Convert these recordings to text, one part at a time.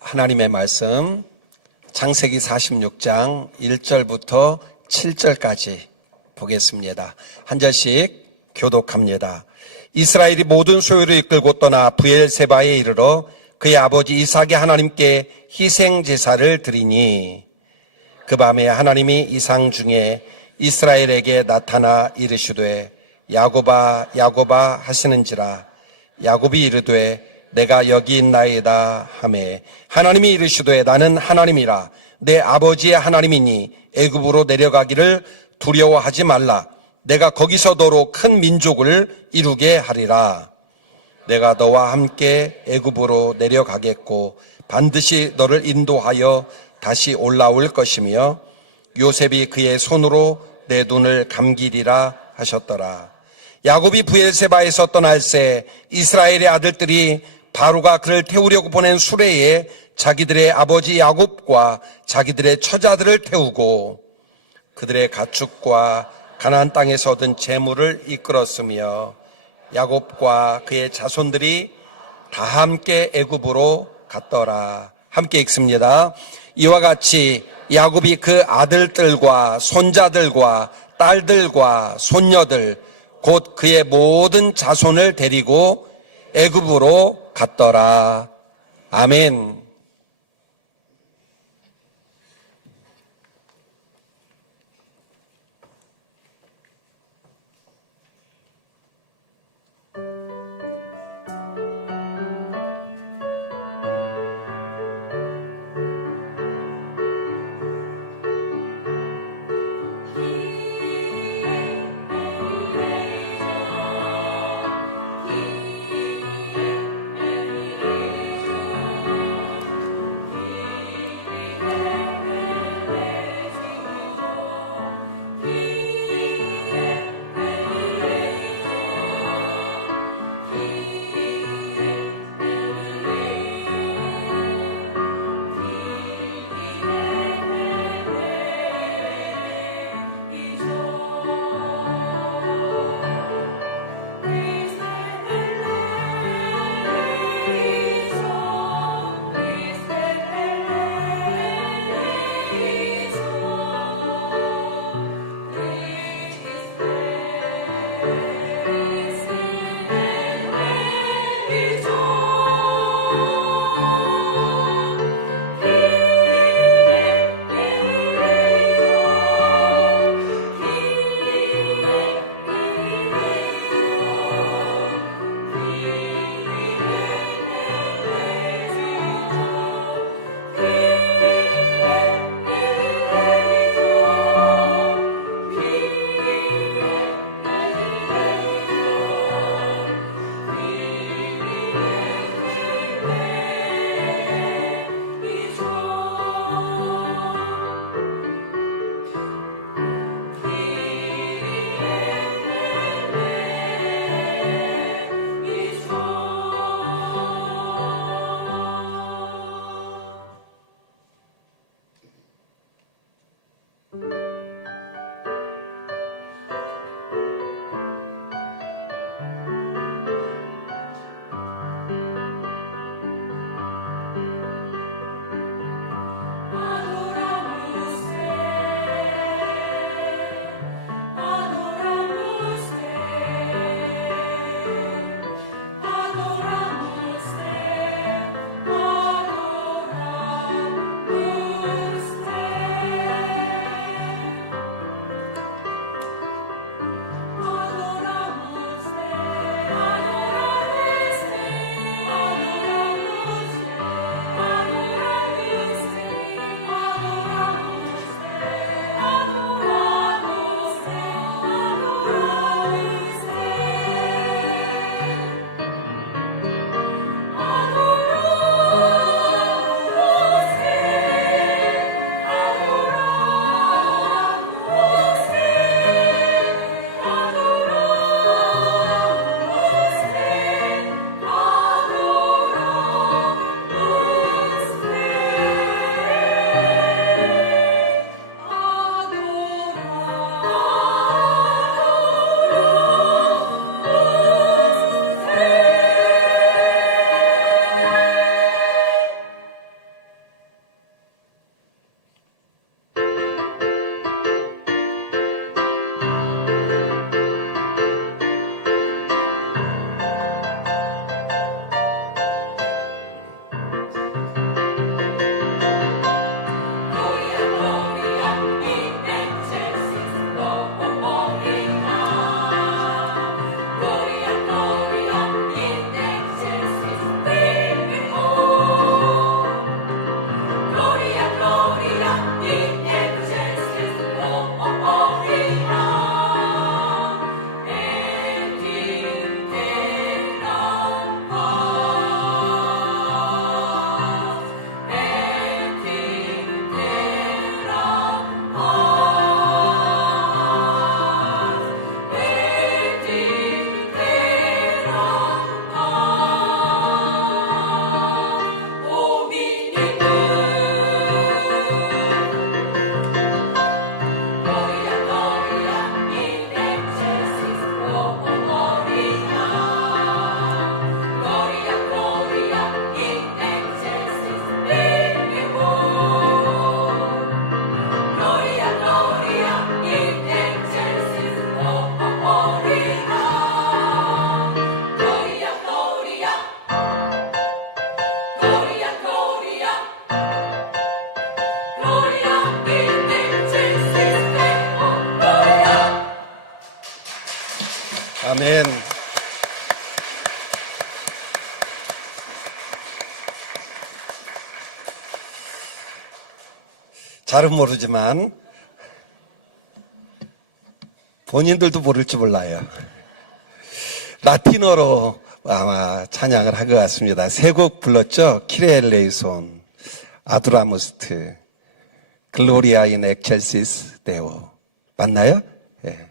하나님의 말씀 창세기 46장 1절부터 7절까지 보겠습니다. 한 절씩 교독합니다. 이스라엘이 모든 소유를 이끌고 떠나 브엘세바에 이르러 그의 아버지 이삭이 하나님께 희생 제사를 드리니 그 밤에 하나님이 이상 중에 이스라엘에게 나타나 이르시되 야곱아 야곱아 하시는지라. 야곱이 이르되 내가 여기 있나이다 하매 하나님이 이르시되 나는 하나님이라 내 아버지의 하나님이니 애굽으로 내려가기를 두려워하지 말라. 내가 거기서도로 큰 민족을 이루게 하리라. 내가 너와 함께 애굽으로 내려가겠고 반드시 너를 인도하여 다시 올라올 것이며 요셉이 그의 손으로 내 눈을 감기리라 하셨더라. 야곱이 브엘세바에서 떠날새 이스라엘의 아들들이 바로가 그를 태우려고 보낸 수레에 자기들의 아버지 야곱과 자기들의 처자들을 태우고 그들의 가축과 가나안 땅에서 얻은 재물을 이끌었으며 야곱과 그의 자손들이 다 함께 애굽으로 갔더라. 함께 읽습니다. 이와 같이 야곱이 그 아들들과 손자들과 딸들과 손녀들 곧 그의 모든 자손을 데리고 애굽으로 갔더라. 아멘. 아멘. 잘은 모르지만 본인들도 모를지 몰라요. 라틴어로 아마 찬양을 한 것 같습니다. 세 곡 불렀죠. 키레엘레이손, 아두라무스트, 글로리아 인 엑첼시스 데오. 맞나요? 예.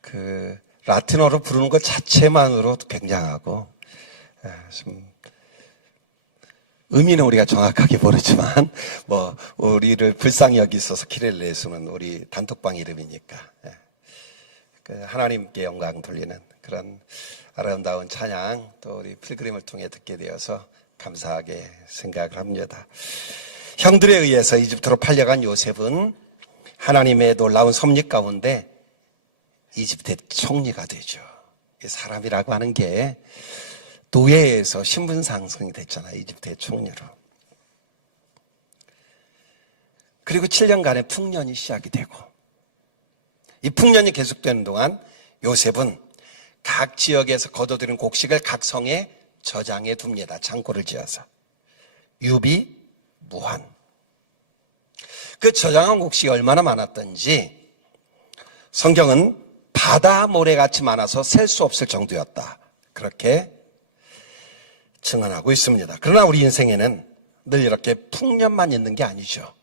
그 라틴어로 부르는 것 자체만으로도 굉장하고, 좀 의미는 우리가 정확하게 모르지만 우리를 불쌍히 여기셔서 키렐레이손은 우리 단톡방 이름이니까 그 하나님께 영광 돌리는 그런 아름다운 찬양 또 우리 필그림을 통해 듣게 되어서 감사하게 생각을 합니다. 형들에 의해서 이집트로 팔려간 요셉은 하나님의 놀라운 섭리 가운데 이집트의 총리가 되죠. 사람이라고 하는 게 노예에서 신분 상승이 됐잖아요. 이집트의 총리로. 그리고 7년간의 풍년이 시작이 되고 이 풍년이 계속되는 동안 요셉은 각 지역에서 거둬들인 곡식을 각 성에 저장해 둡니다. 창고를 지어서. 유비, 무한. 그 저장한 곡식이 얼마나 많았던지 성경은 바다 모래같이 많아서 셀 수 없을 정도였다. 그렇게 증언하고 있습니다. 그러나 우리 인생에는 늘 이렇게 풍년만 있는 게 아니죠.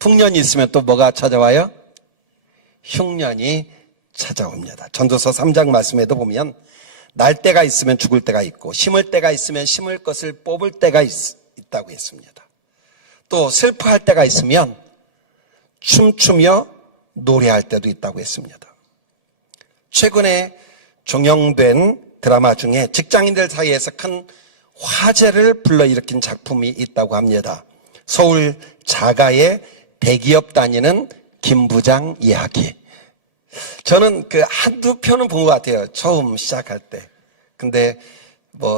풍년이 있으면 또 뭐가 찾아와요? 흉년이 찾아옵니다. 전도서 3장 말씀에도 보면 날 때가 있으면 죽을 때가 있고 심을 때가 있으면 심을 것을 뽑을 때가 있다고 했습니다. 또 슬퍼할 때가 있으면 춤추며 노래할 때도 있다고 했습니다. 최근에 종영된 드라마 중에 직장인들 사이에서 큰 화제를 불러일으킨 작품이 있다고 합니다. 서울 자가의 대기업 다니는 김 부장 이야기. 저는 그 한두 편은 본 것 같아요. 처음 시작할 때. 근데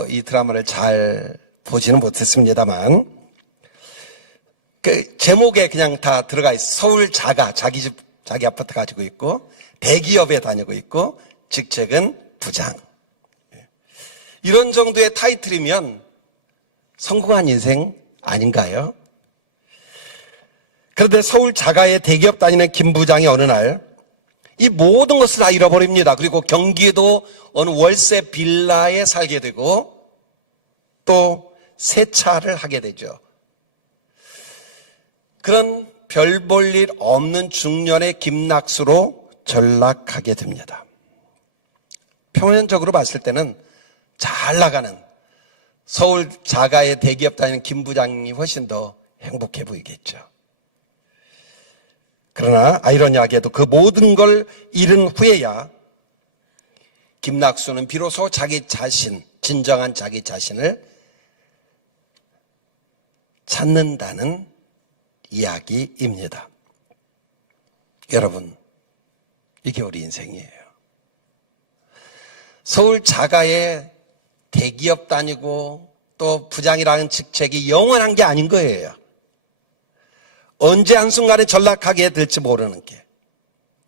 이 드라마를 잘 보지는 못했습니다만 그 제목에 그냥 다 들어가 있어. 서울 자가, 자기 집, 자기 아파트 가지고 있고 대기업에 다니고 있고 직책은 부장. 이런 정도의 타이틀이면 성공한 인생 아닌가요? 그런데 서울 자가의 대기업 다니는 김 부장이 어느 날 이 모든 것을 다 잃어버립니다. 그리고 경기도 어느 월세 빌라에 살게 되고 또 세차를 하게 되죠. 그런 별 볼 일 없는 중년의 김낙수로 전락하게 됩니다. 평면적으로 봤을 때는 잘 나가는 서울 자가의 대기업 다니는 김 부장이 훨씬 더 행복해 보이겠죠. 그러나 아이러니하게도 그 모든 걸 잃은 후에야 김낙수는 비로소 자기 자신, 진정한 자기 자신을 찾는다는 이야기입니다. 여러분, 이게 우리 인생이에요. 서울 자가의 대기업 다니고 또 부장이라는 직책이 영원한 게 아닌 거예요. 언제 한순간에 전락하게 될지 모르는 게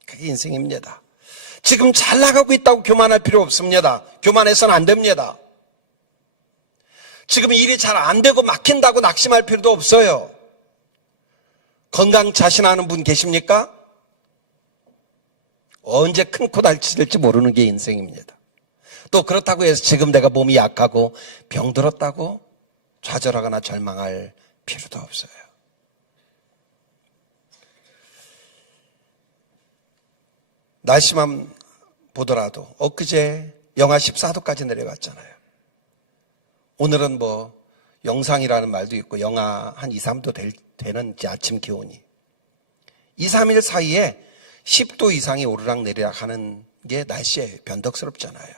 그게 인생입니다. 지금 잘 나가고 있다고 교만할 필요 없습니다. 교만해서는 안 됩니다. 지금 일이 잘 안 되고 막힌다고 낙심할 필요도 없어요. 건강 자신하는 분 계십니까? 언제 큰 코 다칠지 모르는 게 인생입니다. 또 그렇다고 해서 지금 내가 몸이 약하고 병들었다고 좌절하거나 절망할 필요도 없어요. 날씨만 보더라도 엊그제 영하 14도까지 내려갔잖아요. 오늘은 영상이라는 말도 있고 영하 한 2, 3도 되는 아침 기온이 2, 3일 사이에 10도 이상이 오르락 내리락 하는 게 날씨에 변덕스럽잖아요.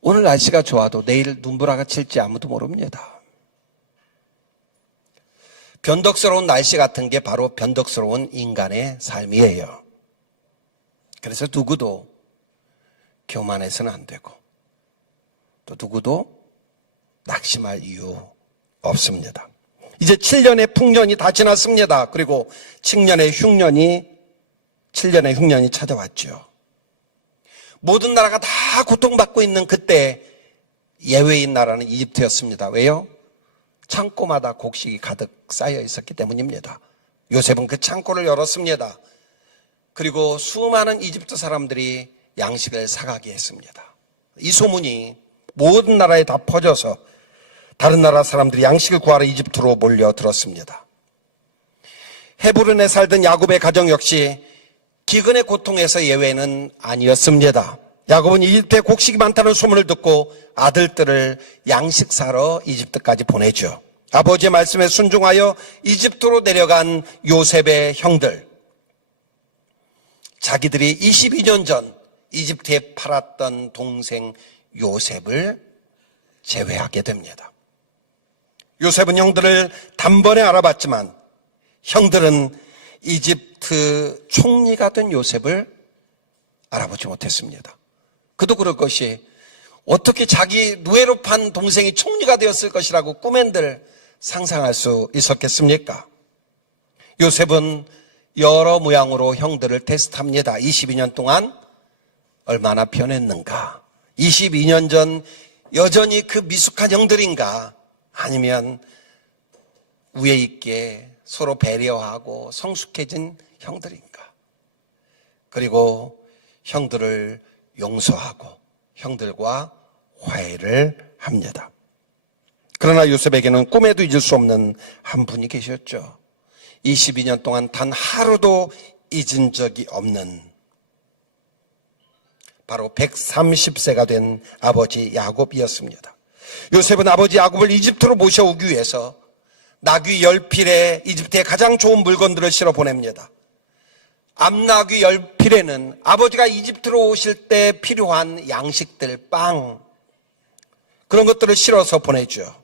오늘 날씨가 좋아도 내일 눈보라가 칠지 아무도 모릅니다. 변덕스러운 날씨 같은 게 바로 변덕스러운 인간의 삶이에요. 그래서 누구도 교만해서는 안 되고 또 누구도 낙심할 이유 없습니다. 이제 7년의 풍년이 다 지났습니다. 그리고 7년의 흉년이 7년의 흉년이 찾아왔죠. 모든 나라가 다 고통받고 있는 그때 예외인 나라는 이집트였습니다. 왜요? 창고마다 곡식이 가득 쌓여 있었기 때문입니다. 요셉은 그 창고를 열었습니다. 그리고 수많은 이집트 사람들이 양식을 사가게 했습니다. 이 소문이 모든 나라에 다 퍼져서 다른 나라 사람들이 양식을 구하러 이집트로 몰려들었습니다. 헤브론에 살던 야곱의 가정 역시 기근의 고통에서 예외는 아니었습니다. 야곱은 이집트에 곡식이 많다는 소문을 듣고 아들들을 양식 사러 이집트까지 보내죠. 아버지의 말씀에 순종하여 이집트로 내려간 요셉의 형들, 자기들이 22년 전 이집트에 팔았던 동생 요셉을 제외하게 됩니다. 요셉은 형들을 단번에 알아봤지만 형들은 이집트 총리가 된 요셉을 알아보지 못했습니다. 그도 그럴 것이 어떻게 자기 노예로 판 동생이 총리가 되었을 것이라고 꿈엔들 상상할 수 있었겠습니까? 요셉은 여러 모양으로 형들을 테스트합니다. 22년 동안 얼마나 변했는가? 22년 전 여전히 그 미숙한 형들인가? 아니면 위에 있게 서로 배려하고 성숙해진 형들인가? 그리고 형들을 용서하고 형들과 화해를 합니다. 그러나 요셉에게는 꿈에도 잊을 수 없는 한 분이 계셨죠. 22년 동안 단 하루도 잊은 적이 없는, 바로 130세가 된 아버지 야곱이었습니다. 요셉은 아버지 야곱을 이집트로 모셔오기 위해서 나귀 10필에 이집트의 가장 좋은 물건들을 실어 보냅니다. 암나귀 10필에는 아버지가 이집트로 오실 때 필요한 양식들, 빵, 그런 것들을 실어서 보내죠.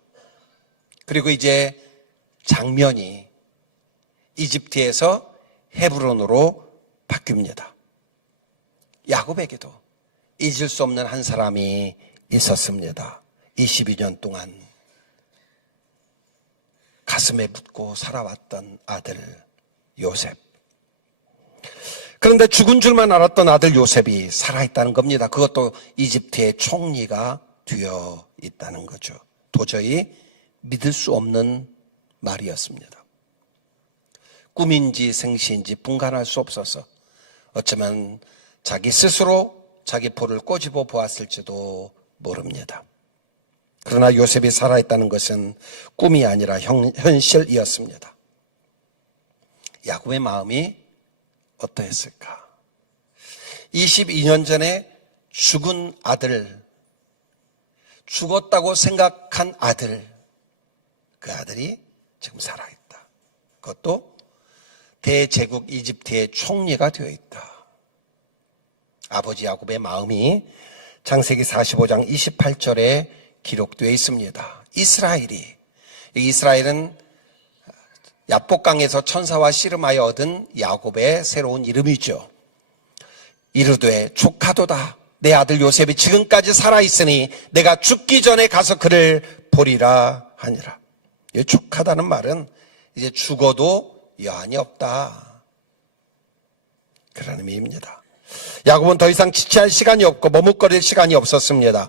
그리고 이제 장면이 이집트에서 헤브론으로 바뀝니다. 야곱에게도 잊을 수 없는 한 사람이 있었습니다. 22년 동안 가슴에 묻고 살아왔던 아들 요셉. 그런데 죽은 줄만 알았던 아들 요셉이 살아있다는 겁니다. 그것도 이집트의 총리가 되어 있다는 거죠. 도저히 믿을 수 없는 말이었습니다. 꿈인지 생시인지 분간할 수 없어서 어쩌면 자기 스스로 자기 볼을 꼬집어 보았을지도 모릅니다. 그러나 요셉이 살아있다는 것은 꿈이 아니라 현실이었습니다. 야곱의 마음이 어떠했을까? 22년 전에 죽은 아들, 죽었다고 생각한 아들, 그 아들이 지금 살아있다. 그것도 대제국 이집트의 총리가 되어 있다. 아버지 야곱의 마음이 창세기 45장 28절에 기록되어 있습니다. 이스라엘은 야복강에서 천사와 씨름하여 얻은 야곱의 새로운 이름이죠. 이르되 조카도다. 내 아들 요셉이 지금까지 살아있으니 내가 죽기 전에 가서 그를 보리라 하니라. 이 조카다는 말은 이제 죽어도 여한이 없다, 그런 의미입니다. 야곱은 더 이상 지체할 시간이 없고 머뭇거릴 시간이 없었습니다.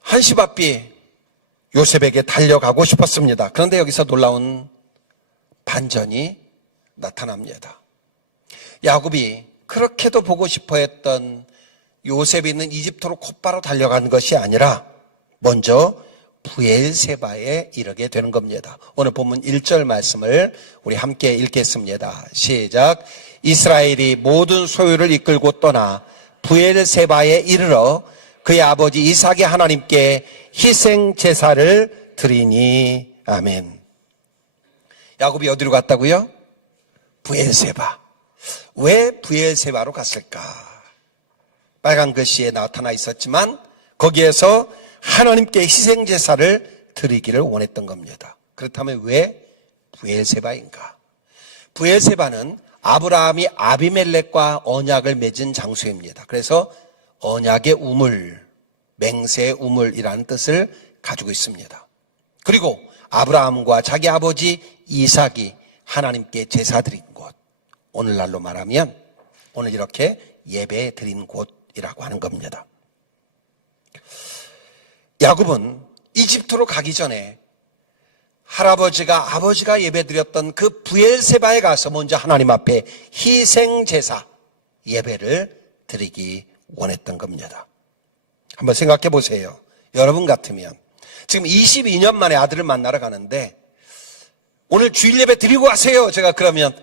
한시바삐 요셉에게 달려가고 싶었습니다. 그런데 여기서 놀라운 반전이 나타납니다. 야곱이 그렇게도 보고 싶어 했던 요셉이 있는 이집트로 곧바로 달려간 것이 아니라 먼저 브엘세바에 이르게 되는 겁니다. 오늘 본문 1절 말씀을 우리 함께 읽겠습니다. 시작. 이스라엘이 모든 소유를 이끌고 떠나 브엘세바에 이르러 그의 아버지 이삭의 하나님께 희생 제사를 드리니. 아멘. 야곱이 어디로 갔다고요? 브엘세바. 왜 브엘세바로 갔을까? 빨간 글씨에 나타나 있었지만 거기에서 하나님께 희생 제사를 드리기를 원했던 겁니다. 그렇다면 왜 브엘세바인가? 브엘세바는 아브라함이 아비멜렉과 언약을 맺은 장소입니다. 그래서 언약의 우물, 맹세의 우물이라는 뜻을 가지고 있습니다. 그리고 아브라함과 자기 아버지 이삭이 하나님께 제사 드린 곳, 오늘날로 말하면 오늘 이렇게 예배 드린 곳이라고 하는 겁니다. 야곱은 이집트로 가기 전에 할아버지가 아버지가 예배드렸던 그 브엘세바에 가서 먼저 하나님 앞에 희생제사 예배를 드리기 원했던 겁니다. 한번 생각해 보세요. 여러분 같으면 지금 22년 만에 아들을 만나러 가는데 오늘 주일 예배 드리고 가세요. 제가 그러면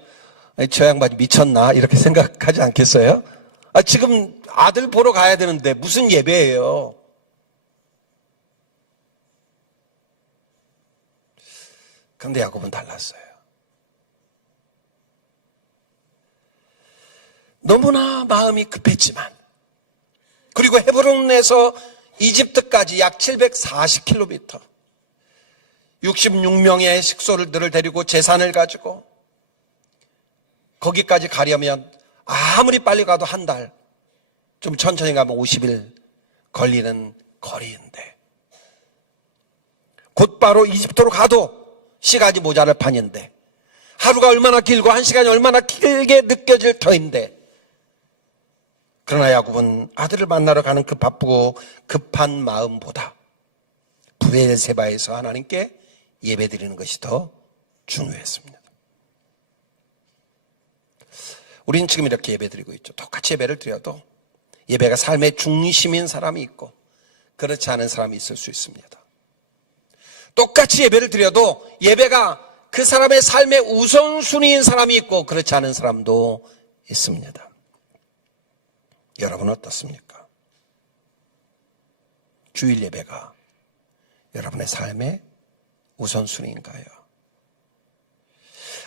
저 양반이 미쳤나 이렇게 생각하지 않겠어요? 지금 아들 보러 가야 되는데 무슨 예배예요? 그런데 야곱은 달랐어요. 너무나 마음이 급했지만 그리고 헤브론에서 이집트까지 약 740km 66명의 식솔들을 데리고 제산을 가지고 거기까지 가려면 아무리 빨리 가도 한 달, 좀 천천히 가면 50일 걸리는 거리인데 곧바로 이집트로 가도 시간이 모자랄 판인데 하루가 얼마나 길고 한 시간이 얼마나 길게 느껴질 터인데 그러나 야곱은 아들을 만나러 가는 그 바쁘고 급한 마음보다 브엘세바에서 하나님께 예배드리는 것이 더 중요했습니다. 우리는 지금 이렇게 예배드리고 있죠. 똑같이 예배를 드려도 예배가 삶의 중심인 사람이 있고 그렇지 않은 사람이 있을 수 있습니다. 똑같이 예배를 드려도 예배가 그 사람의 삶의 우선순위인 사람이 있고 그렇지 않은 사람도 있습니다. 여러분은 어떻습니까? 주일 예배가 여러분의 삶의 우선순위인가요?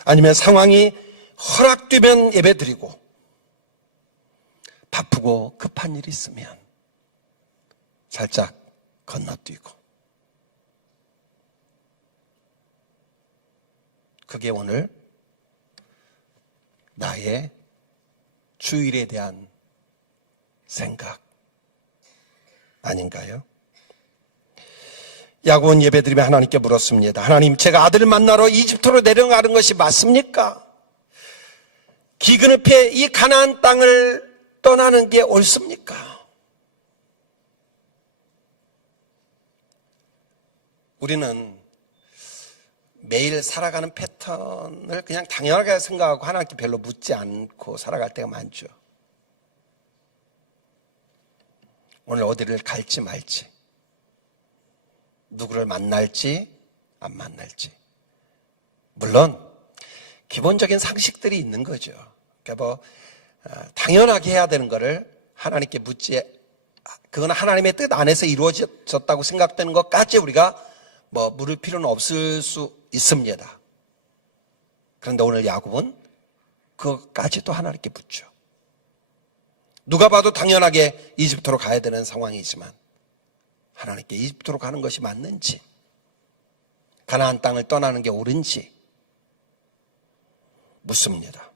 아니면 상황이 허락되면 예배드리고 바쁘고 급한 일이 있으면 살짝 건너뛰고 그게 오늘 나의 주일에 대한 생각 아닌가요? 야곱은 예배드리며 하나님께 물었습니다. 하나님, 제가 아들을 만나러 이집트로 내려가는 것이 맞습니까? 기근을 피해 이 가나안 땅을 떠나는 게 옳습니까? 우리는 매일 살아가는 패턴을 그냥 당연하게 생각하고 하나님께 별로 묻지 않고 살아갈 때가 많죠. 오늘 어디를 갈지 말지, 누구를 만날지 안 만날지. 물론 기본적인 상식들이 있는 거죠. 그러니까 당연하게 해야 되는 거를 하나님께 묻지, 그건 하나님의 뜻 안에서 이루어졌다고 생각되는 것까지 우리가 물을 필요는 없을 수 있습니다. 그런데 오늘 야곱은 그것까지도 하나님께 묻죠. 누가 봐도 당연하게 이집트로 가야 되는 상황이지만 하나님께 이집트로 가는 것이 맞는지, 가나안 땅을 떠나는 게 옳은지 묻습니다.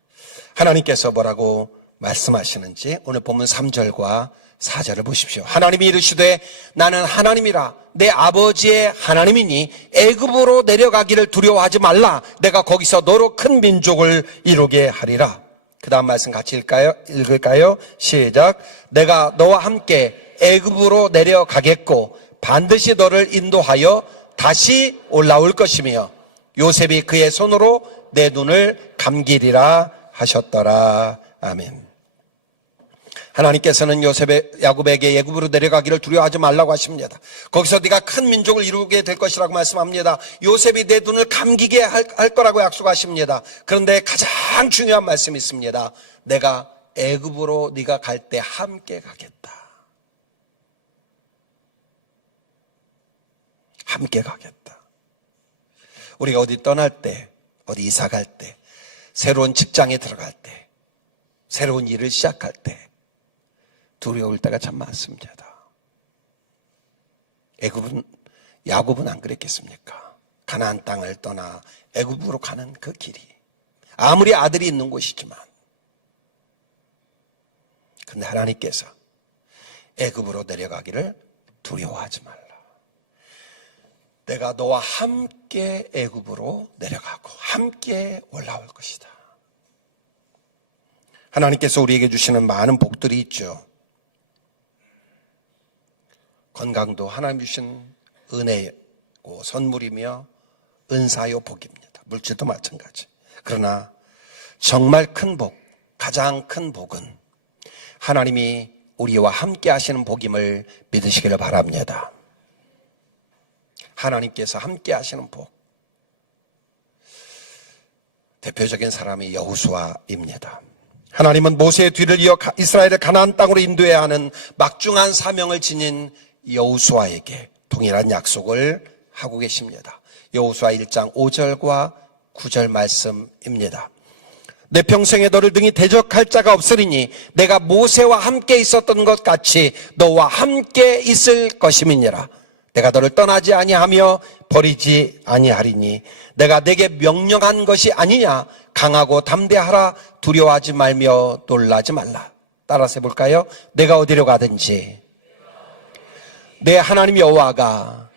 하나님께서 뭐라고 말씀하시는지 오늘 본문 3절과 4절을 보십시오. 하나님이 이르시되 나는 하나님이라 내 아버지의 하나님이니 애굽으로 내려가기를 두려워하지 말라. 내가 거기서 너로 큰 민족을 이루게 하리라. 그 다음 말씀 같이 읽을까요? 시작. 내가 너와 함께 애굽으로 내려가겠고 반드시 너를 인도하여 다시 올라올 것이며 요셉이 그의 손으로 내 눈을 감기리라 하셨더라. 아멘. 하나님께서는 야곱에게 애굽으로 내려가기를 두려워하지 말라고 하십니다. 거기서 네가 큰 민족을 이루게 될 것이라고 말씀합니다. 요셉이 내 눈을 감기게 할 거라고 약속하십니다. 그런데 가장 중요한 말씀이 있습니다. 내가 애굽으로 네가 갈 때 함께 가겠다. 함께 가겠다. 우리가 어디 떠날 때, 어디 이사 갈 때, 새로운 직장에 들어갈 때, 새로운 일을 시작할 때 두려울 때가 참 많습니다. 야곱은 안 그랬겠습니까? 가나안 땅을 떠나 애굽으로 가는 그 길이 아무리 아들이 있는 곳이지만, 그런데 하나님께서 애굽으로 내려가기를 두려워하지 말라. 내가 너와 함께 애굽으로 내려가고 함께 올라올 것이다. 하나님께서 우리에게 주시는 많은 복들이 있죠. 건강도 하나님 주신 은혜고 선물이며 은사요 복입니다. 물질도 마찬가지. 그러나 정말 큰 복, 가장 큰 복은 하나님이 우리와 함께 하시는 복임을 믿으시기를 바랍니다. 하나님께서 함께 하시는 복. 대표적인 사람이 여호수아입니다. 하나님은 모세의 뒤를 이어 이스라엘을 가나안 땅으로 인도해야 하는 막중한 사명을 지닌 여호수아에게 동일한 약속을 하고 계십니다. 여호수아 1장 5절과 9절 말씀입니다. 내 평생에 너를 등이 대적할 자가 없으리니 내가 모세와 함께 있었던 것 같이 너와 함께 있을 것임이니라. 내가 너를 떠나지 아니하며 버리지 아니하리니 내가 내게 명령한 것이 아니냐. 강하고 담대하라. 두려워하지 말며 놀라지 말라. 따라서 해볼까요? 내가 어디로 가든지 내 하나님 여호와가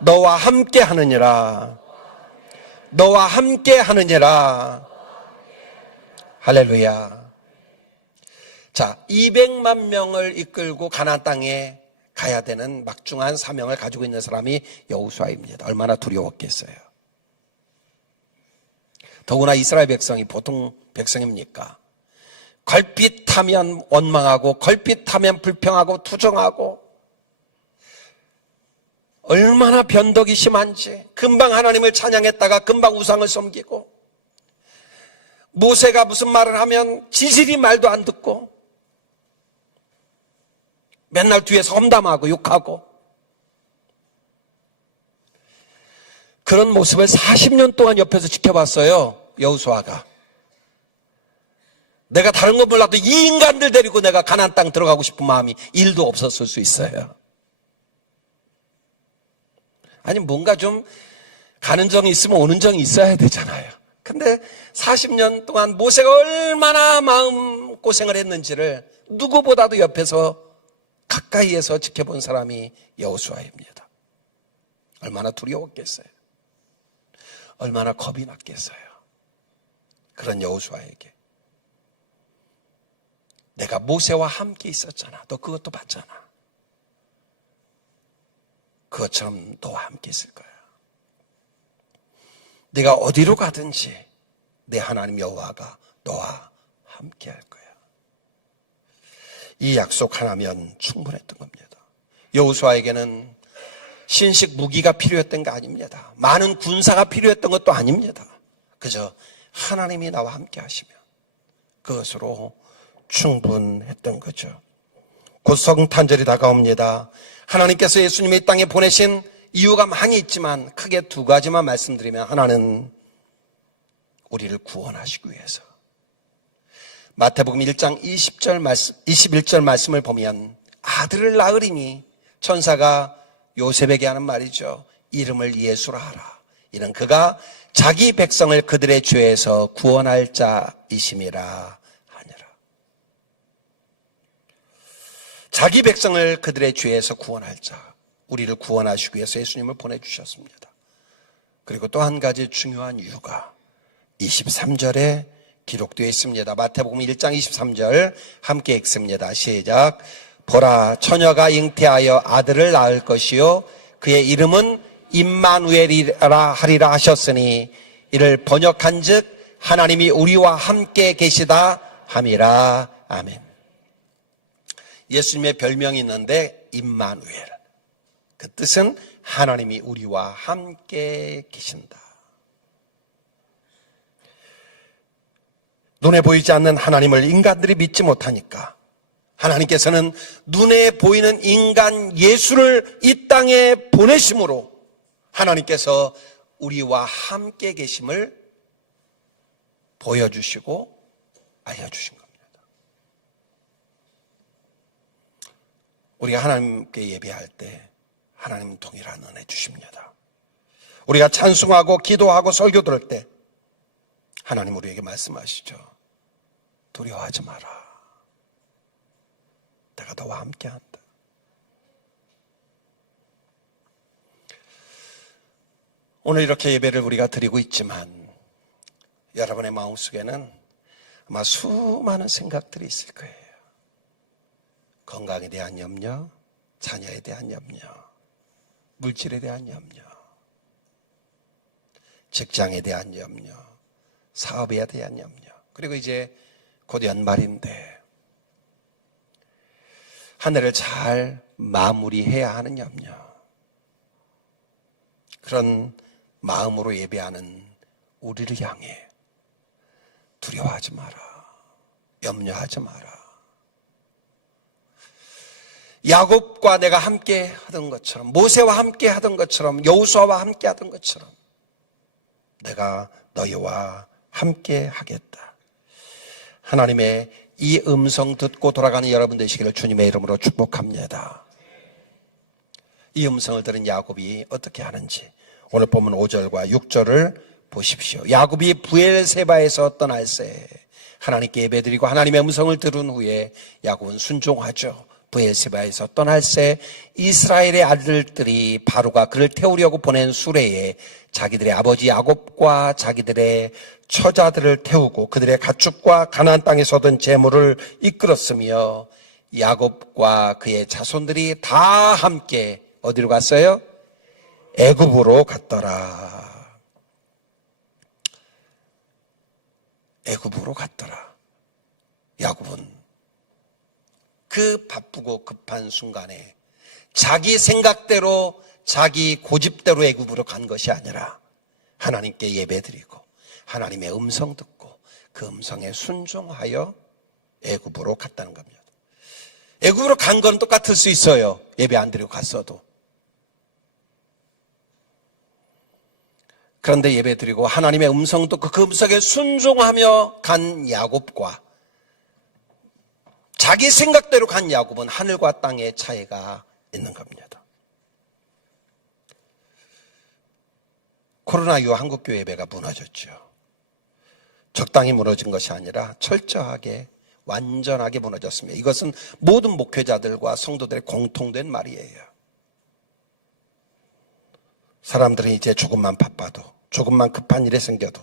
너와 함께 하느니라. 너와 함께 하느니라. 할렐루야. 자, 200만 명을 이끌고 가나안 땅에 가야 되는 막중한 사명을 가지고 있는 사람이 여호수아입니다. 얼마나 두려웠겠어요. 더구나 이스라엘 백성이 보통 백성입니까? 걸핏하면 원망하고 걸핏하면 불평하고 투정하고 얼마나 변덕이 심한지. 금방 하나님을 찬양했다가 금방 우상을 섬기고, 모세가 무슨 말을 하면 지질이 말도 안 듣고 맨날 뒤에서 험담하고 욕하고, 그런 모습을 40년 동안 옆에서 지켜봤어요. 여호수아가. 내가 다른 건 몰라도 이 인간들 데리고 내가 가나안 땅 들어가고 싶은 마음이 1도 없었을 수 있어요. 아니, 뭔가 좀 가는 정이 있으면 오는 정이 있어야 되잖아요. 근데 40년 동안 모세가 얼마나 마음 고생을 했는지를 누구보다도 옆에서 가까이에서 지켜본 사람이 여호수아입니다. 얼마나 두려웠겠어요. 얼마나 겁이 났겠어요. 그런 여호수아에게 내가 모세와 함께 있었잖아. 너 그것도 봤잖아. 그것처럼 너와 함께 있을 거야. 네가 어디로 가든지 내 하나님 여호와가 너와 함께 할 거야. 이 약속 하나면 충분했던 겁니다. 여호수아에게는 신식 무기가 필요했던 게 아닙니다. 많은 군사가 필요했던 것도 아닙니다. 그저 하나님이 나와 함께 하시면 그것으로 충분했던 거죠. 곧 성탄절이 다가옵니다. 하나님께서 예수님이 이 땅에 보내신 이유가 많이 있지만 크게 두 가지만 말씀드리면, 하나는 우리를 구원하시기 위해서. 마태복음 1장 21절 말씀을 보면 아들을 낳으리니, 천사가 요셉에게 하는 말이죠. 이름을 예수라 하라. 이는 그가 자기 백성을 그들의 죄에서 구원할 자이심이라 하니라. 자기 백성을 그들의 죄에서 구원할 자, 우리를 구원하시기 위해서 예수님을 보내주셨습니다. 그리고 또 한 가지 중요한 이유가 23절에 기록되어 있습니다. 마태복음 1장 23절 함께 읽습니다. 시작. 보라, 처녀가 잉태하여 아들을 낳을 것이요 그의 이름은 임마누엘이라 하리라 하셨으니, 이를 번역한즉 하나님이 우리와 함께 계시다 함이라. 아멘. 예수님의 별명이 있는데 임마누엘, 그 뜻은 하나님이 우리와 함께 계신다. 눈에 보이지 않는 하나님을 인간들이 믿지 못하니까 하나님께서는 눈에 보이는 인간 예수를 이 땅에 보내심으로 하나님께서 우리와 함께 계심을 보여주시고 알려주신 겁니다. 우리가 하나님께 예배할 때 하나님은 동일한 은혜 주십니다. 우리가 찬송하고 기도하고 설교 들을 때 하나님 우리에게 말씀하시죠. 두려워하지 마라. 내가 너와 함께한다. 오늘 이렇게 예배를 우리가 드리고 있지만 여러분의 마음속에는 아마 수많은 생각들이 있을 거예요. 건강에 대한 염려, 자녀에 대한 염려, 물질에 대한 염려, 직장에 대한 염려, 사업에 대한 염려, 그리고 이제 곧 연말인데 한 해를 잘 마무리해야 하는 염려. 그런 마음으로 예배하는 우리를 향해 두려워하지 마라, 염려하지 마라. 야곱과 내가 함께 하던 것처럼, 모세와 함께 하던 것처럼, 여호수아와 함께 하던 것처럼 내가 너희와 함께 하겠다. 하나님의 이 음성 듣고 돌아가는 여러분 되시기를 주님의 이름으로 축복합니다. 이 음성을 들은 야곱이 어떻게 하는지 오늘 보면 5절과 6절을 보십시오. 야곱이 브엘세바에서 떠날새 하나님께 예배드리고 하나님의 음성을 들은 후에 야곱은 순종하죠. 브엘세바에서 떠날새 이스라엘의 아들들이 바로가 그를 태우려고 보낸 수레에 자기들의 아버지 야곱과 자기들의 처자들을 태우고 그들의 가축과 가나안 땅에서 얻은 재물을 이끌었으며 야곱과 그의 자손들이 다 함께 어디로 갔어요? 애굽으로 갔더라. 애굽으로 갔더라. 야곱은 그 바쁘고 급한 순간에 자기 생각대로 자기 고집대로 애굽으로 간 것이 아니라 하나님께 예배드리고 하나님의 음성 듣고 그 음성에 순종하여 애굽으로 갔다는 겁니다. 애굽으로 간 건 똑같을 수 있어요. 예배 안 드리고 갔어도. 그런데 예배 드리고 하나님의 음성 듣고 그 음성에 순종하며 간 야곱과 자기 생각대로 간 야곱은 하늘과 땅의 차이가 있는 겁니다. 코로나 이후 한국교회 예배가 무너졌죠. 적당히 무너진 것이 아니라 철저하게 완전하게 무너졌습니다. 이것은 모든 목회자들과 성도들의 공통된 말이에요. 사람들은 이제 조금만 바빠도, 조금만 급한 일이 생겨도,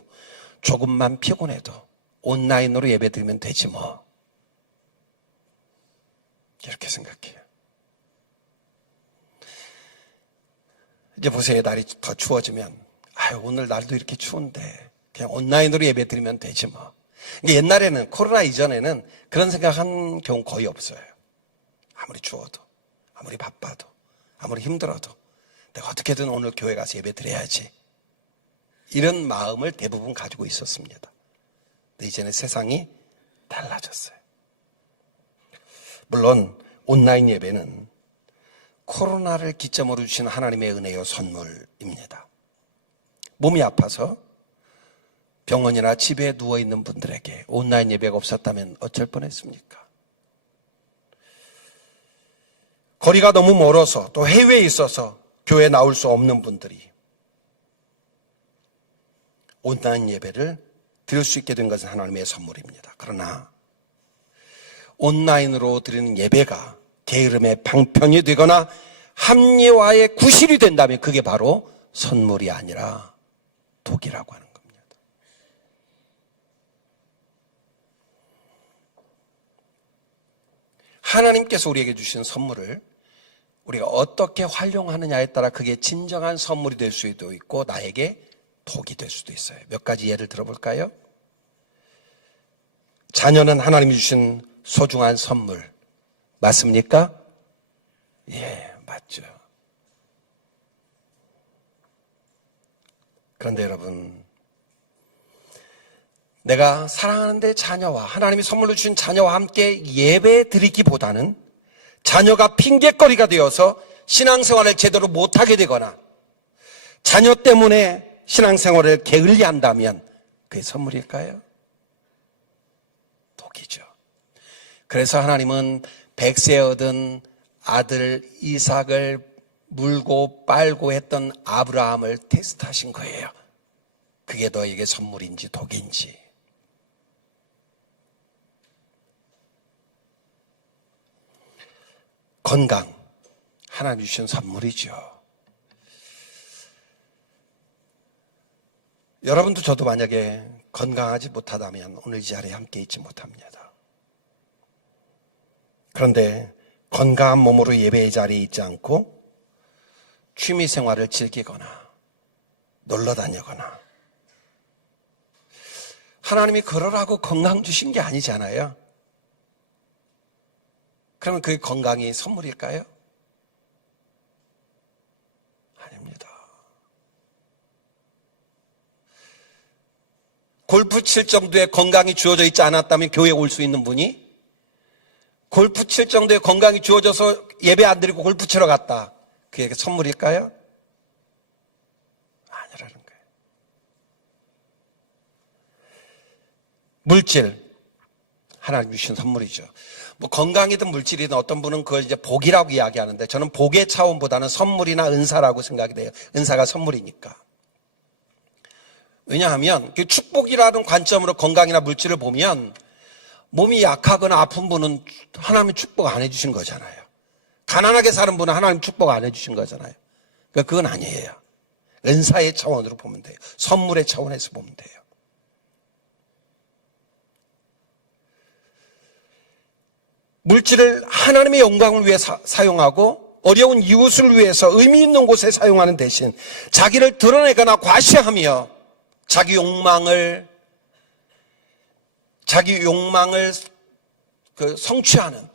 조금만 피곤해도 온라인으로 예배드리면 되지 뭐, 이렇게 생각해요. 이제 보세요. 날이 더 추워지면 오늘 날도 이렇게 추운데 그냥 온라인으로 예배드리면 되지 뭐. 옛날에는, 코로나 이전에는 그런 생각한 경우 거의 없어요. 아무리 추워도, 아무리 바빠도, 아무리 힘들어도 내가 어떻게든 오늘 교회 가서 예배드려야지, 이런 마음을 대부분 가지고 있었습니다. 근데 이제는 세상이 달라졌어요. 물론 온라인 예배는 코로나를 기점으로 주신 하나님의 은혜요 선물입니다. 몸이 아파서 병원이나 집에 누워있는 분들에게 온라인 예배가 없었다면 어쩔 뻔했습니까? 거리가 너무 멀어서 또 해외에 있어서 교회에 나올 수 없는 분들이 온라인 예배를 드릴 수 있게 된 것은 하나님의 선물입니다. 그러나 온라인으로 드리는 예배가 게으름의 방편이 되거나 합리화의 구실이 된다면 그게 바로 선물이 아니라 독이라고 하는 겁니다. 하나님께서 우리에게 주신 선물을 우리가 어떻게 활용하느냐에 따라 그게 진정한 선물이 될 수도 있고 나에게 독이 될 수도 있어요. 몇 가지 예를 들어볼까요? 자녀는 하나님이 주신 소중한 선물 맞습니까? 예, 맞죠. 그런데 여러분, 내가 사랑하는데 자녀와 하나님이 선물로 주신 자녀와 함께 예배 드리기보다는 자녀가 핑계거리가 되어서 신앙생활을 제대로 못하게 되거나 자녀 때문에 신앙생활을 게을리한다면 그게 선물일까요? 독이죠. 그래서 하나님은 100세 얻은 아들 이삭을 물고 빨고 했던 아브라함을 테스트하신 거예요. 그게 너에게 선물인지 독인지. 건강, 하나님 주신 선물이죠. 여러분도 저도 만약에 건강하지 못하다면 오늘 이 자리에 함께 있지 못합니다. 그런데 건강한 몸으로 예배의 자리에 있지 않고 취미 생활을 즐기거나 놀러 다니거나, 하나님이 그러라고 건강 주신 게 아니잖아요. 그러면 그 건강이 선물일까요? 아닙니다. 골프 칠 정도의 건강이 주어져 있지 않았다면 교회에 올 수 있는 분이 골프 칠 정도의 건강이 주어져서 예배 안 드리고 골프 치러 갔다. 그게 선물일까요? 아니라는 거예요. 물질, 하나님 주신 선물이죠. 뭐 건강이든 물질이든 어떤 분은 그걸 이제 복이라고 이야기하는데, 저는 복의 차원보다는 선물이나 은사라고 생각이 돼요. 은사가 선물이니까. 왜냐하면 그 축복이라는 관점으로 건강이나 물질을 보면 몸이 약하거나 아픈 분은 하나님이 축복 안 해주신 거잖아요. 가난하게 사는 분은 하나님 축복 안 해주신 거잖아요. 그러니까 그건 아니에요. 은사의 차원으로 보면 돼요. 선물의 차원에서 보면 돼요. 물질을 하나님의 영광을 위해 사용하고 어려운 이웃을 위해서 의미 있는 곳에 사용하는 대신 자기를 드러내거나 과시하며 자기 욕망을 성취하는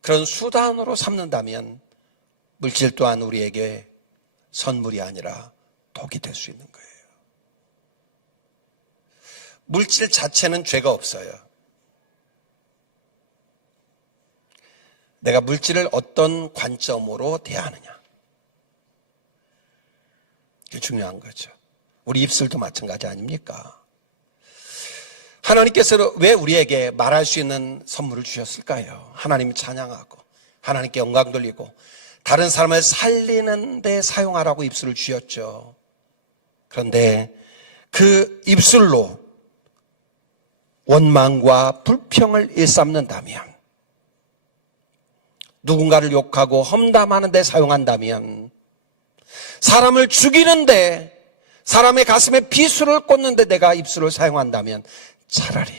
그런 수단으로 삼는다면 물질 또한 우리에게 선물이 아니라 독이 될 수 있는 거예요. 물질 자체는 죄가 없어요. 내가 물질을 어떤 관점으로 대하느냐, 그게 중요한 거죠. 우리 입술도 마찬가지 아닙니까? 하나님께서 왜 우리에게 말할 수 있는 선물을 주셨을까요? 하나님 찬양하고 하나님께 영광 돌리고 다른 사람을 살리는 데 사용하라고 입술을 주셨죠. 그런데 그 입술로 원망과 불평을 일삼는다면, 누군가를 욕하고 험담하는 데 사용한다면, 사람을 죽이는데, 사람의 가슴에 비수를 꽂는데 내가 입술을 사용한다면 차라리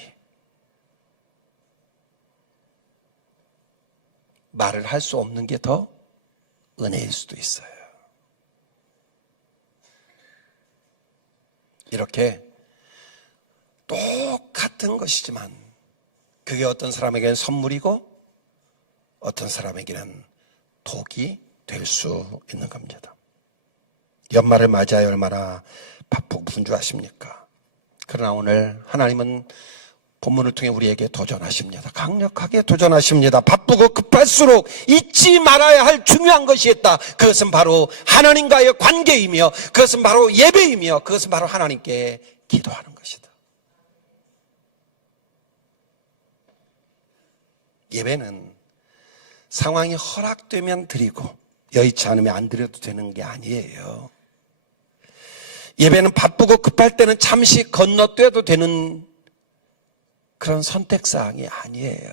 말을 할 수 없는 게 더 은혜일 수도 있어요. 이렇게 똑같은 것이지만 그게 어떤 사람에게는 선물이고 어떤 사람에게는 독이 될 수 있는 겁니다. 연말을 맞이하여 얼마나 바쁘고 분주하십니까? 그러나 오늘 하나님은 본문을 통해 우리에게 도전하십니다. 강력하게 도전하십니다. 바쁘고 급할수록 잊지 말아야 할 중요한 것이 있다. 그것은 바로 하나님과의 관계이며, 그것은 바로 예배이며, 그것은 바로 하나님께 기도하는 것이다. 예배는 상황이 허락되면 드리고 여의치 않으면 안 드려도 되는 게 아니에요. 예배는 바쁘고 급할 때는 잠시 건너뛰어도 되는 그런 선택사항이 아니에요.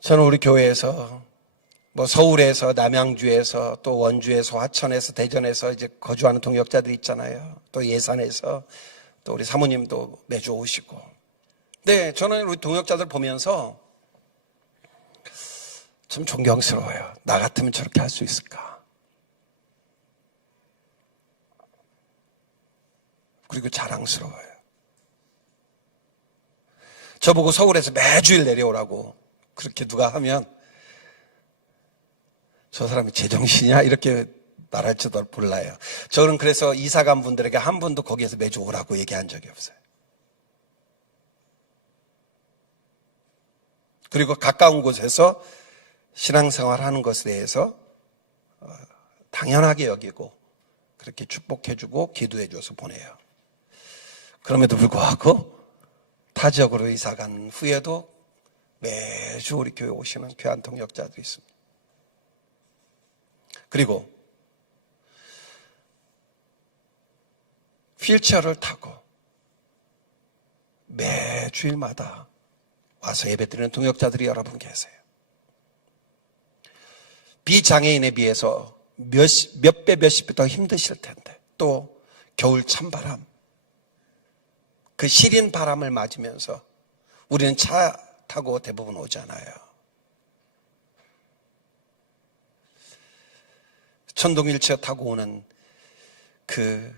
저는 우리 교회에서 서울에서, 남양주에서, 또 원주에서, 화천에서, 대전에서 이제 거주하는 동역자들 있잖아요. 또 예산에서, 또 우리 사모님도 매주 오시고. 네, 저는 우리 동역자들 보면서 참 존경스러워요. 나 같으면 저렇게 할 수 있을까? 그리고 자랑스러워요. 저보고 서울에서 매주일 내려오라고 그렇게 누가 하면 저 사람이 제정신이야? 이렇게 말할지도 몰라요. 저는 그래서 이사 간 분들에게 한 분도 거기에서 매주 오라고 얘기한 적이 없어요. 그리고 가까운 곳에서 신앙생활 하는 것에 대해서 당연하게 여기고 그렇게 축복해주고 기도해줘서 보내요. 그럼에도 불구하고 타 지역으로 이사간 후에도 매주 우리 교회 오시는 귀한 동역자들이 있습니다. 그리고 휠체어를 타고 매주일마다 와서 예배드리는 동역자들이 여러분 계세요. 비장애인에 비해서 몇 배, 몇십 배 더 힘드실 텐데, 또 겨울 찬바람, 그 시린 바람을 맞으면서 우리는 차 타고 대부분 오잖아요. 천둥일치어 타고 오는 그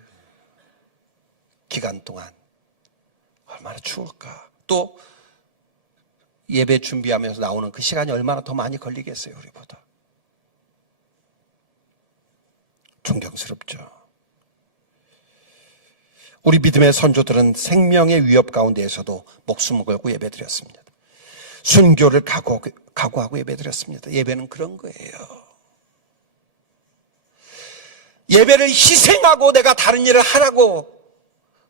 기간 동안 얼마나 추울까. 또 예배 준비하면서 나오는 그 시간이 얼마나 더 많이 걸리겠어요, 우리보다. 존경스럽죠. 우리 믿음의 선조들은 생명의 위협 가운데에서도 목숨을 걸고 예배드렸습니다. 순교를 각오하고 예배드렸습니다. 예배는 그런 거예요. 예배를 희생하고 내가 다른 일을 하라고,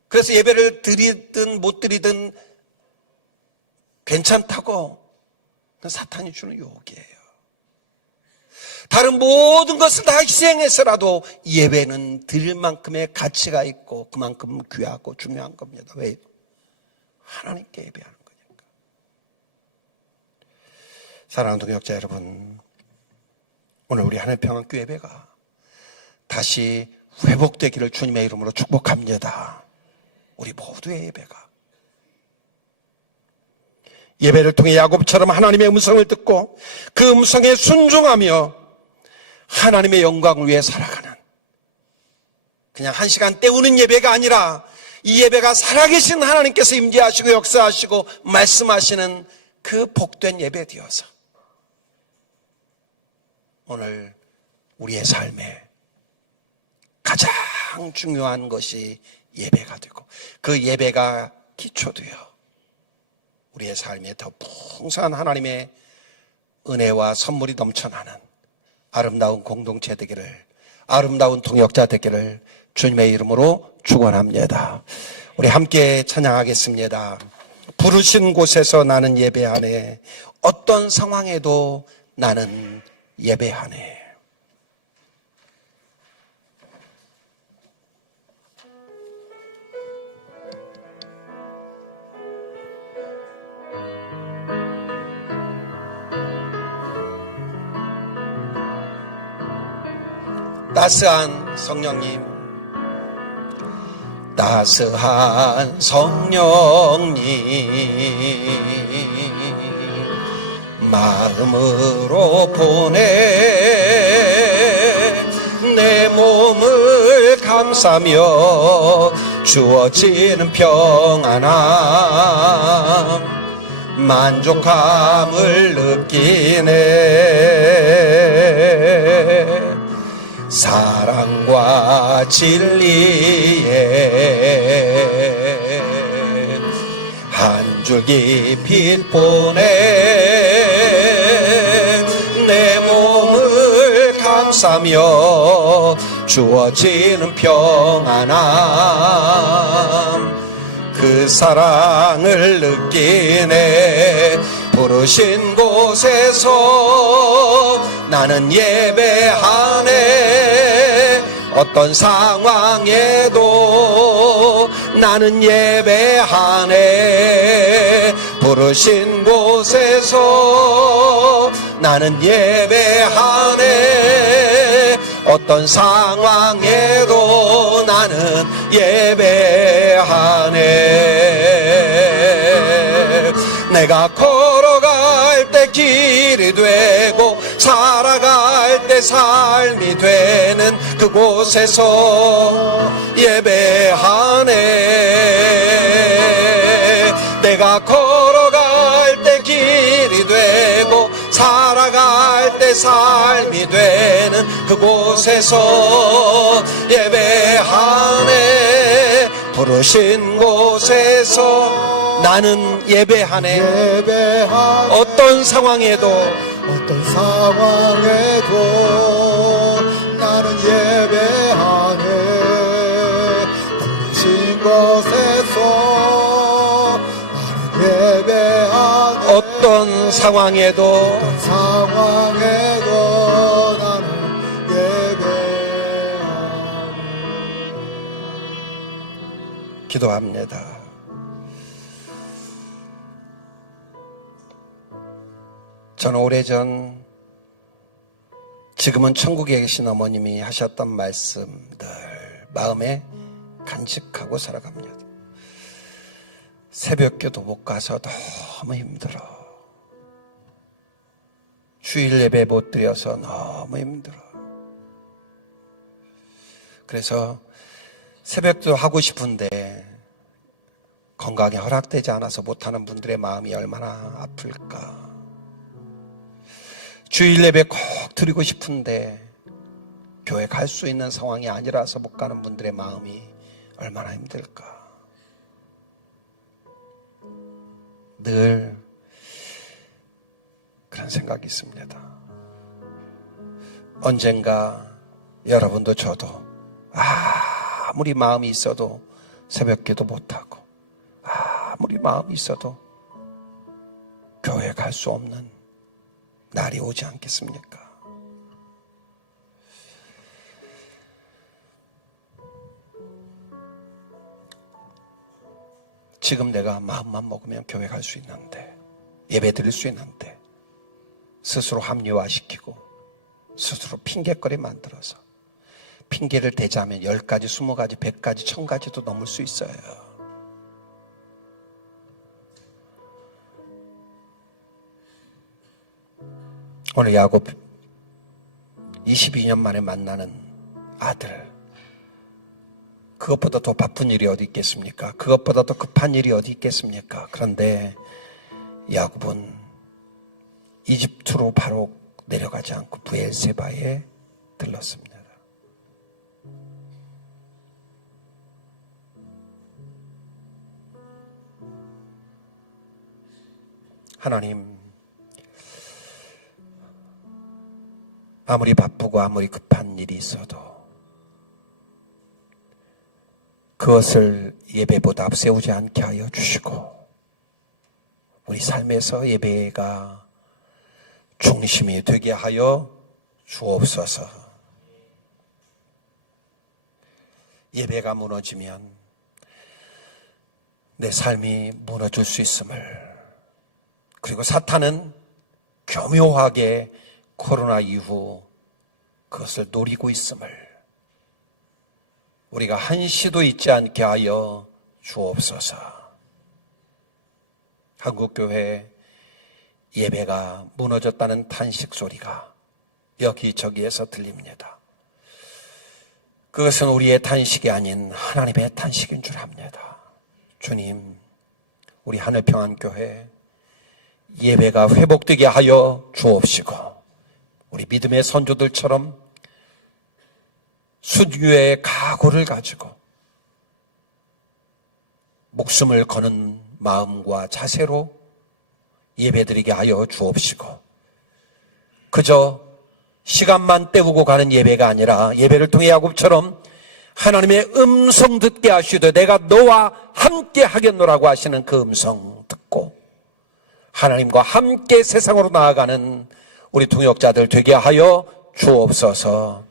그래서 예배를 드리든 못 드리든 괜찮다고, 그건 사탄이 주는 유혹이에요. 다른 모든 것을 다 희생해서라도 예배는 드릴 만큼의 가치가 있고 그만큼 귀하고 중요한 겁니다. 왜? 하나님께 예배하는 거니까. 사랑하는 동역자 여러분, 오늘 우리 하늘평안교회 예배가 다시 회복되기를 주님의 이름으로 축복합니다. 우리 모두의 예배가. 예배를 통해 야곱처럼 하나님의 음성을 듣고 그 음성에 순종하며 하나님의 영광을 위해 살아가는, 그냥 한 시간 때우는 예배가 아니라 이 예배가 살아계신 하나님께서 임재하시고 역사하시고 말씀하시는 그 복된 예배 되어서 오늘 우리의 삶에 가장 중요한 것이 예배가 되고 그 예배가 기초되어 우리의 삶에 더 풍성한 하나님의 은혜와 선물이 넘쳐나는 아름다운 공동체 되기를, 아름다운 동역자 되기를 주님의 이름으로 축원합니다. 우리 함께 찬양하겠습니다. 부르신 곳에서 나는 예배하네. 어떤 상황에도 나는 예배하네. 따스한 성령님, 따스한 성령님, 마음으로 보내 내 몸을 감싸며 주어지는 평안함, 만족함을 느끼네. 사랑과 진리에 한 줄기 빛 보내 내 몸을 감싸며 주어지는 평안함, 그 사랑을 느끼네. 부르신 곳에서 나는 예배하네. 어떤 상황에도 나는 예배하네. 부르신 곳에서 나는 예배하네. 어떤 상황에도 나는 예배하네. 내가 걸어갈 때 길이 되고 살아갈 때 삶이 되는 그곳에서 예배하네. 내가 걸어갈 때 길이 되고 살아갈 때 삶이 되는 그곳에서 예배하네. 부르신 곳에서 나는 예배하네. 어떤 상황에도 나는 예배하네. 부르신 곳에서 나는 예배하네. 어떤 상황에도 나는 예배하네. 기도합니다. 저는 오래전 지금은 천국에 계신 어머님이 하셨던 말씀들 마음에 간직하고 살아갑니다. 새벽기도 못 가서 너무 힘들어. 주일 예배 못 드려서 너무 힘들어. 그래서 새벽기도 하고 싶은데 건강이 허락되지 않아서 못하는 분들의 마음이 얼마나 아플까. 주일 예배 꼭 드리고 싶은데 교회 갈 수 있는 상황이 아니라서 못 가는 분들의 마음이 얼마나 힘들까. 늘 그런 생각이 있습니다. 언젠가 여러분도 저도 아무리 마음이 있어도 새벽기도 못하고 아무리 마음이 있어도 교회 갈 수 없는 날이 오지 않겠습니까? 지금 내가 마음만 먹으면 교회 갈 수 있는데, 예배 드릴 수 있는데 스스로 합리화시키고 스스로 핑계거리 만들어서 핑계를 대자면 10가지, 20가지, 100가지, 1000가지도 넘을 수 있어요. 오늘 야곱 22년 만에 만나는 아들, 그것보다 더 바쁜 일이 어디 있겠습니까? 그것보다 더 급한 일이 어디 있겠습니까? 그런데 야곱은 이집트로 바로 내려가지 않고 브엘세바에 들렀습니다. 하나님, 아무리 바쁘고 아무리 급한 일이 있어도 그것을 예배보다 앞세우지 않게 하여 주시고, 우리 삶에서 예배가 중심이 되게 하여 주옵소서. 예배가 무너지면 내 삶이 무너질 수 있음을, 그리고 사탄은 교묘하게 코로나 이후 그것을 노리고 있음을 우리가 한시도 잊지 않게 하여 주옵소서. 한국교회 예배가 무너졌다는 탄식 소리가 여기저기에서 들립니다. 그것은 우리의 탄식이 아닌 하나님의 탄식인 줄 압니다. 주님, 우리 하늘평안교회 예배가 회복되게 하여 주옵시고, 우리 믿음의 선조들처럼 순교의 각오를 가지고 목숨을 거는 마음과 자세로 예배드리게 하여 주옵시고, 그저 시간만 때우고 가는 예배가 아니라 예배를 통해 야곱처럼 하나님의 음성 듣게 하시되 내가 너와 함께 하겠노라고 하시는 그 음성 듣고 하나님과 함께 세상으로 나아가는 우리 동역자들 되게 하여 주옵소서.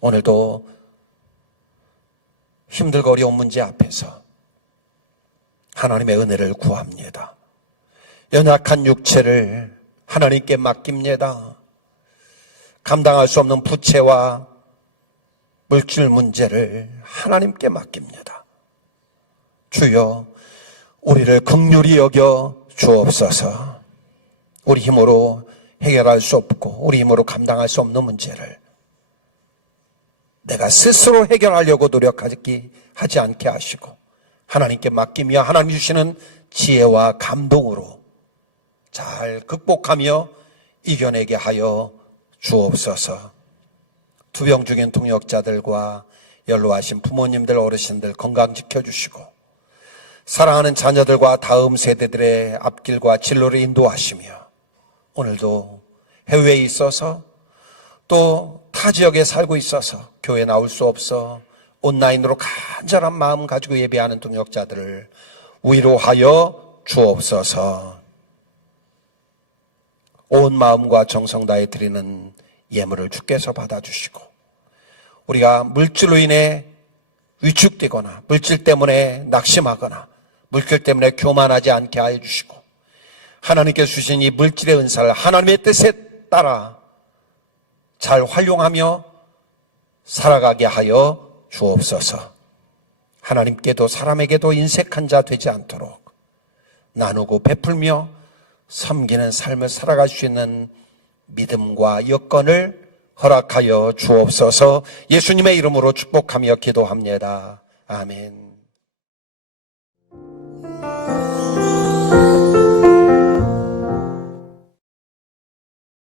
오늘도 힘들고 어려운 문제 앞에서 하나님의 은혜를 구합니다. 연약한 육체를 하나님께 맡깁니다. 감당할 수 없는 부채와 물질 문제를 하나님께 맡깁니다. 주여, 우리를 긍휼히 여겨 주옵소서. 우리 힘으로 해결할 수 없고 우리 힘으로 감당할 수 없는 문제를 내가 스스로 해결하려고 노력하지 않게 하시고 하나님께 맡기며 하나님 주시는 지혜와 감동으로 잘 극복하며 이겨내게 하여 주옵소서. 투병 중인 동역자들과 연로하신 부모님들, 어르신들 건강 지켜주시고 사랑하는 자녀들과 다음 세대들의 앞길과 진로를 인도하시며 오늘도 해외에 있어서 또 타 지역에 살고 있어서 교회 나올 수 없어 온라인으로 간절한 마음 가지고 예배하는 동역자들을 위로하여 주옵소서. 온 마음과 정성 다해 드리는 예물을 주께서 받아주시고 우리가 물질로 인해 위축되거나 물질 때문에 낙심하거나 물질 때문에 교만하지 않게 하여 주시고 하나님께서 주신 이 물질의 은사를 하나님의 뜻에 따라 잘 활용하며 살아가게 하여 주옵소서. 하나님께도 사람에게도 인색한 자 되지 않도록 나누고 베풀며 섬기는 삶을 살아갈 수 있는 믿음과 여건을 허락하여 주옵소서. 예수님의 이름으로 축복하며 기도합니다. 아멘.